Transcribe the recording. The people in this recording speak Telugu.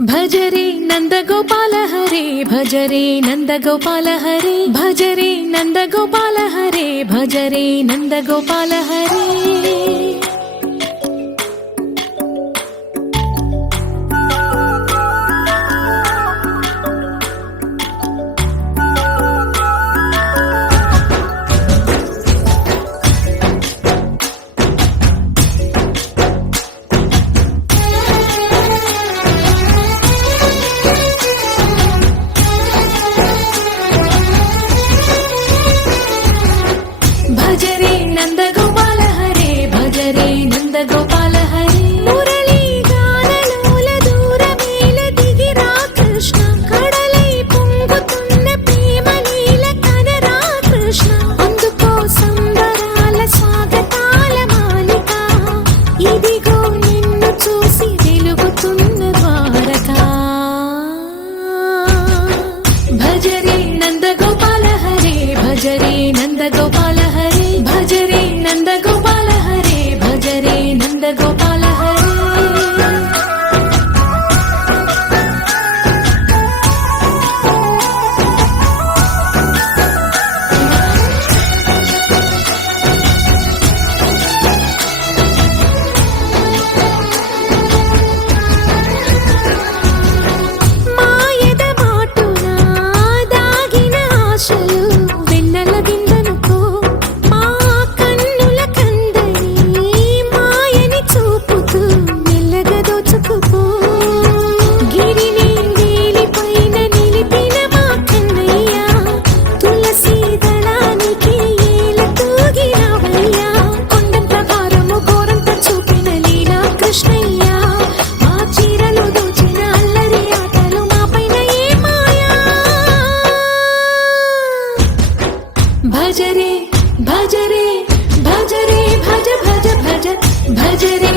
భజరే నందగోపాల హరే భజరే నందగోపాల హరే భజరే నందగోపాల హరే భజరే నందగోపాల హరే భజరే నందగోపాల హరే భజరే నందగోపాల హరే మురళీ గానలోల దూరమేల దిగిరా కృష్ణ కడలై పొంగుతున్న ప్రేమ లీల కనరా కృష్ణ అందుకో సంబరాల స్వాగతాల మాలిక ఇదిగో నిన్ను చూసి వెలుగుతున్న ద్వారకా భజరే నందగోపాల హరే భజరే నందగోపాల హరే భజరే నందగోపాల హరే భజరే నందగోపాల హరే మాయద మాటునా దాగిన ఆశలు వెన్నెల విందనుకో మా కన్నుల కందని మాయని చూపుతూ మెల్లగా దోచుకుపో గిరిని వేలిపైన నిలిపిన మా కన్నయ్య తులసి దళానికి ఏల తూగినవయ్యా కొండంత భారము గోరంత చూపిన లీలా కృష్ణయ్య మా చీరలు దోచిన అల్లరి ఆటలు మాపైన ఏ మాయా భజరే భజరే భజరే భజ భజ భజ భజరే